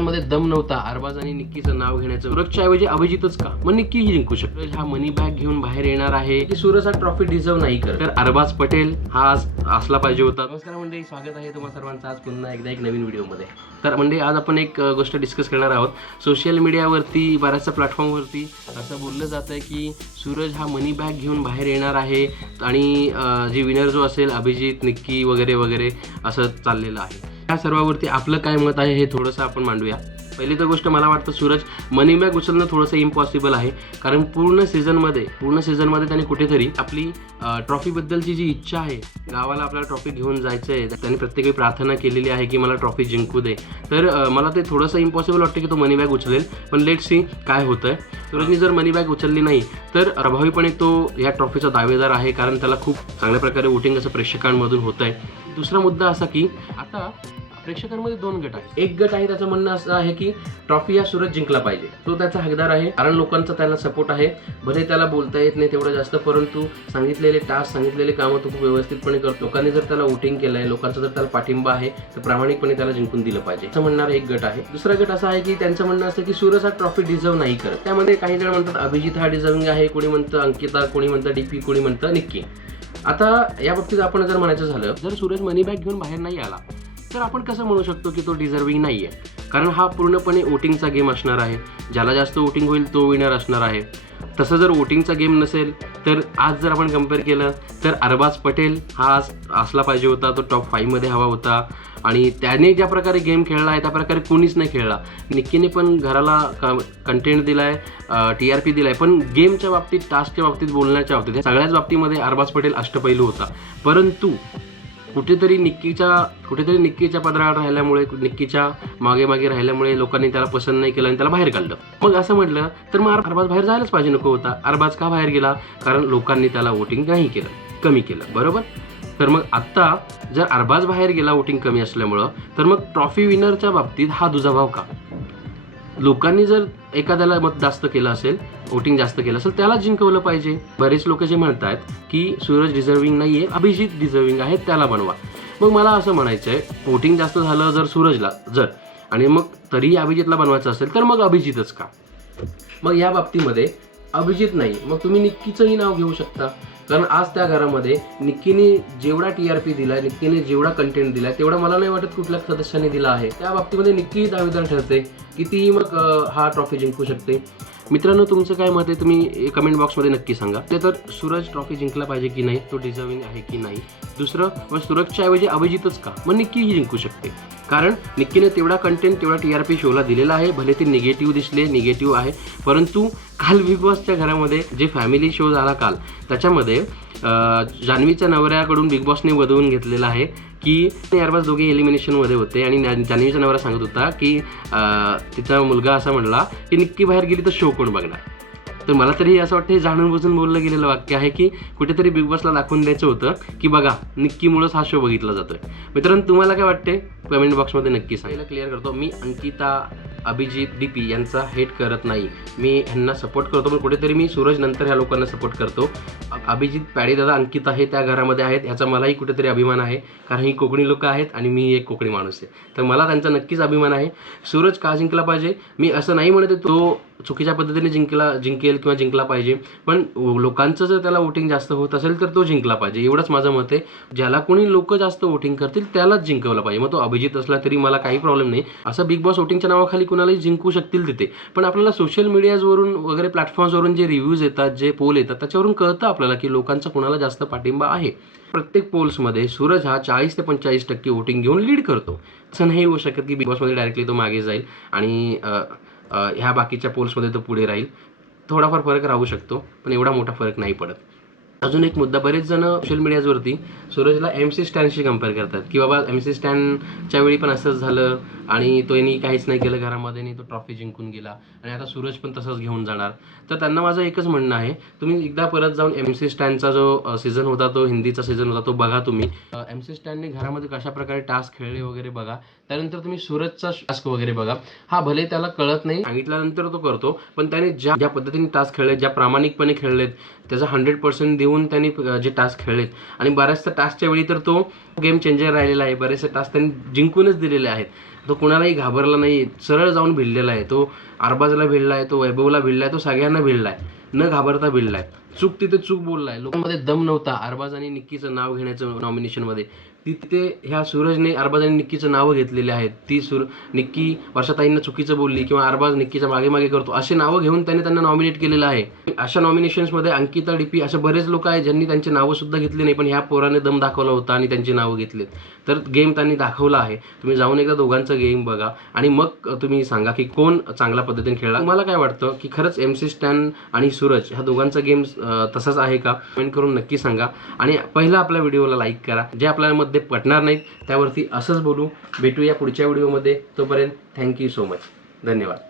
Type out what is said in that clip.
मध्ये दम नव्हता अरबाज आणि निक्कीचं नाव घेण्याचं, सूरजच्या ऐवजी अभिजितच का, मग निक्की ही जिंकू शकतो. हा मनी बॅग घेऊन बाहेर येणार आहे की सूरज हा ट्रॉफी डिझर्व नाही करत, तर अरबाज पटेल हा असला पाहिजे होता. नमस्कार मंडळी, स्वागत आहे तुम्हा सर्वांचं आज पुन्हा एकदा एक नवीन व्हिडिओमध्ये. तर म्हणजे आज आपण एक गोष्ट डिस्कस करणार आहोत. सोशल मीडियावरती बऱ्याचशा प्लॅटफॉर्मवरती असं बोललं जातं आहे की सूरज हा मनी बॅग घेऊन बाहेर येणार आहे आणि जे विनर जो असेल अभिजित, निक्की वगैरे वगैरे असं चाललेलं आहे. या सर्वावरती आपलं काय मत आहे हे थोडंसं आपण मांडूया. पहिली तर गोष्ट मला वाटतं सूरज मनी बॅग उचलणं थोडंसं इम्पॉसिबल आहे, कारण पूर्ण सीझनमध्ये त्याने कुठेतरी आपली ट्रॉफीबद्दलची जी इच्छा आहे, गावाला आपल्याला ट्रॉफी घेऊन जायचं आहे, त्याने प्रत्येकी प्रार्थना केलेली आहे की मला ट्रॉफी जिंकू दे. तर मला ते थोडंसं इम्पॉसिबल वाटतं की तो मनी बॅग उचलेल, पण लेट सी काय होतं आहे. सूरजनी जर मनी बॅग उचलली नाही तर प्रभावीपणे तो या ट्रॉफीचा दावेदार आहे, कारण त्याला खूप चांगल्या प्रकारे वोटिंग असं प्रेक्षकांमधून होतं आहे. दुसरा मुद्दा असा की आता प्रेक्षकांमध्ये दोन गट आहेत. एक गट आहे त्याचं म्हणणं असं आहे की ट्रॉफी हा सूरज जिंकला पाहिजे, तो त्याचा हकदार आहे, कारण लोकांचा त्याला सपोर्ट आहे. भले त्याला बोलता येत नाही तेवढं जास्त, परंतु सांगितलेले टास्क, सांगितलेले कामं तो खूप व्यवस्थितपणे करतो. लोकांनी जर त्याला वोटिंग केलंय, लोकांचा जर त्याला पाठिंबा आहे, तर प्रामाणिकपणे त्याला जिंकून दिलं पाहिजे असं म्हणणारा एक गट आहे. दुसरा गट असा आहे की त्यांचं म्हणणं असतं की सूरज हा ट्रॉफी डिझर्व नाही करत. त्यामध्ये काही जण म्हणतात अभिजित हा डिझर्विंग आहे, कोणी म्हणतं अंकिता, कोणी म्हणतं डीपी, कोणी म्हणतं निक्की. आता या बाबतीत आपण जर म्हणायचं झालं, जर सूरज मनी बॅग घेऊन बाहेर नाही आला तर आपण कसं म्हणू शकतो की तो डिझर्विंग नाही आहे, कारण हा पूर्णपणे वोटिंगचा गेम असणार आहे. ज्याला जास्त वोटिंग होईल तो विनर असणार आहे. तसं जर वोटिंगचा गेम नसेल तर आज जर आपण कम्पेअर केलं तर अरबाज पटेल हा असला पाहिजे होता, तो टॉप 5मध्ये हवा होता. आणि त्याने ज्या प्रकारे गेम खेळला आहे त्या प्रकारे कोणीच नाही खेळला. निक्कीने पण घराला कंटेंट दिला आहे, TRP दिला आहे, पण गेमच्या बाबतीत, टास्कच्या बाबतीत, बोलण्याच्या बाबतीत, सगळ्याच बाबतीमध्ये अरबाज पटेल अष्टपैलू होता. परंतु कुठेतरी निक्कीच्या पदरावर राहिल्यामुळे, निक्कीच्या मागे राहिल्यामुळे लोकांनी त्याला पसंत नाही केलं आणि त्याला बाहेर काढलं. मग असं म्हटलं तर मग अरबाज बाहेर जायलाच पाहिजे नको होता. अरबाज का बाहेर गेला? कारण लोकांनी त्याला वोटिंग नाही केलं, कमी केलं, बरोबर. तर मग आत्ता जर अरबाज बाहेर गेला वोटिंग कमी असल्यामुळं, तर मग ट्रॉफी विनरच्या बाबतीत हा दुजाभाव का? लोकांनी जर एखाद्याला मत जास्त केलं असेल, वोटिंग जास्त केलं असेल, त्याला जिंकवलं पाहिजे. बरेच लोक जे म्हणतात की सूरज डिझर्विंग नाही आहे, अभिजित डिझर्विंग आहे, त्याला बनवा. मग मला असं म्हणायचं आहे, वोटिंग जास्त झालं जर सूरजला, आणि मग तरीही अभिजितला बनवायचं असेल तर मग अभिजितच का? मग या बाबतीमध्ये अभिजित नाही, मग तुम्ही निक्कीचंही नाव घेऊ शकता, कारण आज त्या घरामध्ये निक्कीने जेवढा TRP दिला, निक्कीने जेवढा कंटेंट दिला, तेवढा मला नाही वाटत कुठल्या सदस्याने दिला आहे. त्या बाबतीमध्ये निक्की दावेदार ठरते की ती मग हा ट्रॉफी जिंकू शकते. मित्रांनो, तुमचं काय मत आहे तुम्ही कमेंट बॉक्समध्ये नक्की सांगा. ते तर सूरज ट्रॉफी जिंकला पाहिजे की नाही, तो डिझर्विंग आहे की नाही. दुसरं, मग सूरजच्या ऐवजी अभिजितच का, मग निक्की ही जिंकू शकते, कारण निक्कीने तेवढा कंटेंट, तेवढा TRP शोला दिलेला आहे. भले ते निगेटिव्ह आहे, परंतु काल बिग बॉसच्या घरामध्ये जे फॅमिली शो झाला काल, त्याच्यामध्ये जान्हवीच्या नवऱ्याकडून बिग बॉसने वधवून घेतलेला आहे की अरबाज दोघे एलिमिनेशनमध्ये होते आणि जान्हवीचा नवरा सांगत होता की तिचा मुलगा असा म्हणला की निक्की बाहेर गेली तर शो कोण बघणार. तर मला तरी असं वाटतं हे जाणून बुजून बोललं गेलेलं वाक्य आहे की कुठेतरी बिग बॉसला दाखवून द्यायचं होतं की बघा, निक्कीमुळंच हा शो बघितला जातोय. मित्रांनो, तुम्हाला काय वाटते कमेंट बॉक्समध्ये नक्की सांगायला. क्लिअर करतो, मी अंकिता, अभिजित, DP यांचा हेट करत नाही, मी ह्यांना सपोर्ट करतो, पण कुठेतरी मी सूरज नंतर ह्या लोकांना सपोर्ट करतो. अभिजित, पॅडीदादा, अंकिता हे त्या घरामध्ये आहेत, ह्याचा मलाही कुठेतरी अभिमान आहे, कारण ही कोकणी लोक आहेत आणि मी एक कोकणी माणूस आहे, तर मला त्यांचा नक्कीच अभिमान आहे. सूरज का जिंकला पाहिजे, मी असं नाही म्हणत तो चुकीच्या पद्धतीने जिंकेल किंवा जिंकला पाहिजे, पण लोकांचं जर त्याला वोटिंग जास्त होत असेल तर तो जिंकला पाहिजे, एवढंच माझं मत आहे. ज्याला कोणी लोक जास्त वोटिंग करतील त्यालाच जिंकवलं पाहिजे, मग तो अभिजित असला तरी मला काही प्रॉब्लेम नाही. असं बिग बॉस वोटिंगच्या नावाखाली कुणालाही जिंकू शकतील तिथे, पण आपल्याला सोशल मीडियावरून वगैरे प्लॅटफॉर्म्सवरून जे रिव्ह्यूज येतात, जे पोल येतात, त्याच्यावरून कळतं आपल्याला की लोकांचा कुणाला जास्त पाठिंबा आहे. प्रत्येक पोल्समध्ये सूरज हा 40 ते 45% वोटिंग घेऊन लीड करतो. असं नाही होऊ शकत की बिग बॉसमध्ये डायरेक्टली तो मागे जाईल आणि ह्या बाकीच्या पोल्समध्ये तो पुढे राहील. थोडाफार फरक राहू शकतो, पण एवढा मोठा फरक नाही पडत. अजून एक मुद्दा, बरेच जण सोशल मीडियावरती सूरजला MC स्टॅनशी कम्पेअर करतात की बाबा MC स्टॅनच्या वेळी पण असंच झालं आणि तो यांनी काहीच नाही केलं घरामध्ये आणि तो ट्रॉफी जिंकून गेला आणि आता सूरज पण तसंच घेऊन जाणार. तर त्यांना माझं एकच म्हणणं आहे, तुम्ही एकदा परत जाऊन MC स्टॅनचा जो सीझन होता, तो हिंदीचा सीझन होता, तो बघा तुम्ही. MC स्टॅनने घरामध्ये कशा प्रकारे टास्क खेळले वगैरे बघा. त्यानंतर तुम्ही सूरजचा टास्क वगैरे बघा. हा भले त्याला कळत नाही, सांगितल्यानंतर तो करतो, पण त्याने ज्या पद्धतीने टास्क खेळले, ज्या प्रामाणिकपणे खेळलेत, त्याचा 100% येऊन त्यांनी जे टास्क खेळलेत आणि बऱ्याचशा टास्कच्या वेळी तर तो गेम चेंजर राहिलेला आहे. बरेचसे टास्क त्यांनी जिंकूनच दिलेले आहेत. तो कुणालाही घाबरला नाही, सरळ जाऊन भिडलेला आहे. तो अरबाजला भिडला आहे, तो वैभवला भिडला आहे, तो सगळ्यांना भिडला आहे, न घाबरता भिडला आहे. चूक तिथे चूक बोललाय. लोकांमध्ये दम नव्हता अरबाज आणि निक्कीचं नाव घेण्याचं नॉमिनेशनमध्ये. तिथे ह्या सूरजने अरबाज आणि निक्कीचं नावं घेतलेली आहेत. निक्की वर्षाताईंना चुकीचं बोलली किंवा अरबाज निक्कीच्या मागे मागे करतो असे नावं घेऊन त्यांना नॉमिनेट केलेलं आहे. अशा नॉमिनेशन्समध्ये अंकिता, डीपी असे बरेच लोक आहेत ज्यांनी त्यांची नावं सुद्धा घेतली नाही, पण ह्या पोराने दम दाखवला होता आणि त्यांची नावं घेतलीत. तर गेम त्यांनी दाखवला आहे. तुम्ही जाऊन एकदा दोघांचं गेम बघा आणि मग तुम्ही सांगा की कोण चांगल्या पद्धतीने खेळला. तुम्हाला काय वाटतं की खरंच MC स्टॅन आणि सूरज ह्या दोघांचा गेम तसाच आहे का? कमेंट करून नक्की सांगा आणि पहिला आपल्या व्हिडिओला लाईक करा. जे आपल्यामध्ये पटणार नाहीत त्यावरती असंच बोलू. भेटूया पुढच्या व्हिडिओमध्ये. तोपर्यंत थँक्यू सो मच. धन्यवाद.